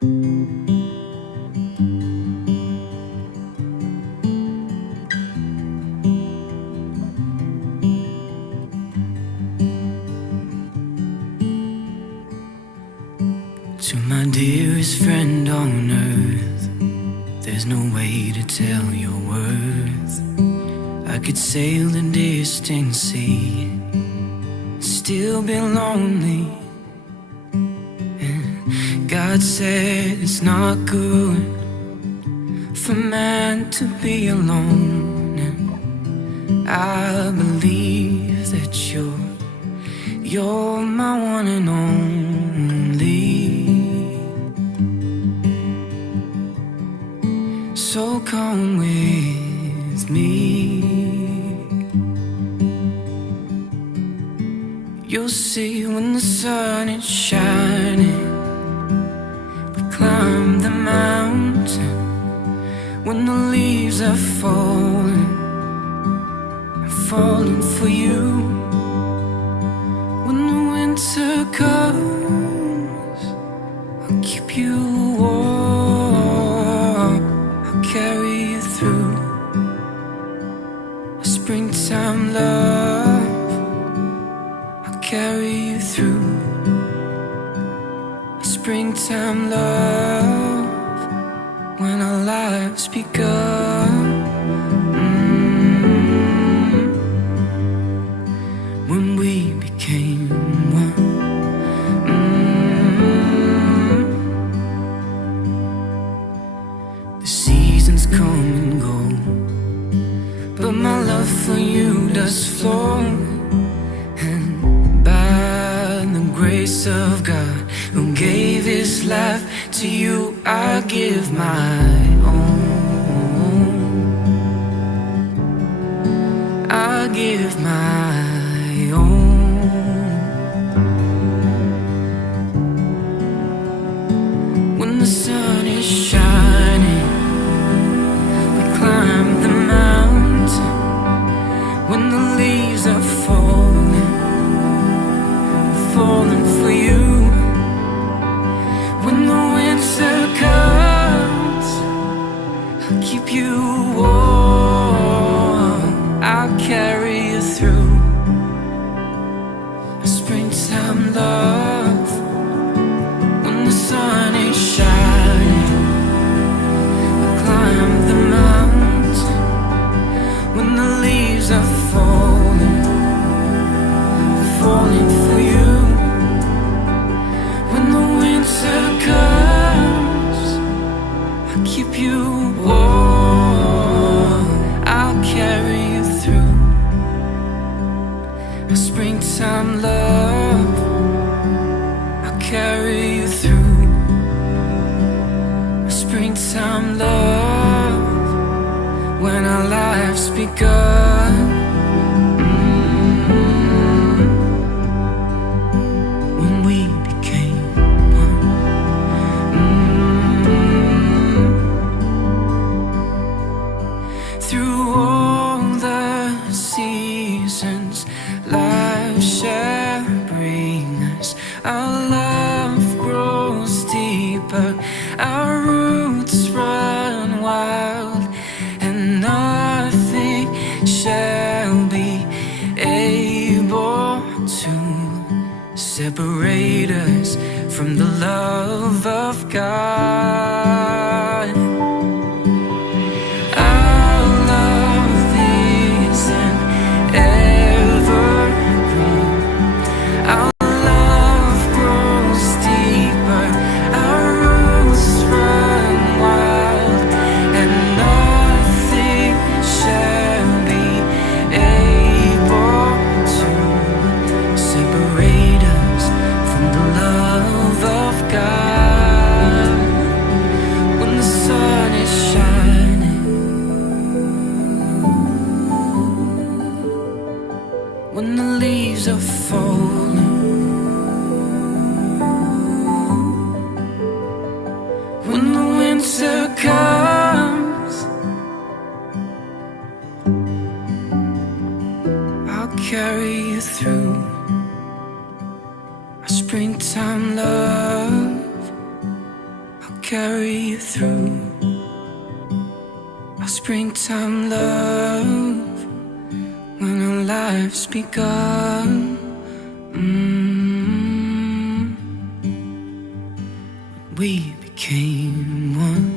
To my dearest friend on earth, there's no way to tell your worth. I could sail the distant sea, still be lonely. And God said it's not good for man to be alone. And I believe that you're my one and only. So come with me. You'll see when the sun is shining, we climb the mountain. When the leaves are falling, I'm falling for you. When the winter comes, I'll keep you warm, I'll carry you through a springtime love. I'll carry you through a springtime love. When our lives begun, when we became one. The seasons come and go, but my love for you does flow. And by the grace of God, who gave his life to you, I give my own. I give my own. When the sun is shining, we climb the mountain. When the leaves are falling, we're falling for you. When the winter comes, I'll keep you warm, I'll carry you through a springtime love. When the sun is shining, I climb the mountain. When the leaves are falling, falling for you. When the winter comes, I'll keep you warm, I'll carry you through a springtime love. I'll carry you through a springtime love. When our lives begun, when we became one. Through all the seasons life shall bring us, our love grows deeper, our roots run wild, and nothing shall be able to separate us from the love of God. Our love is an evergreen. Our love grows deeper, our roots run wild, and nothing shall be able to separate us from the love of God. carry you through our springtime love when our lives begun. We became one.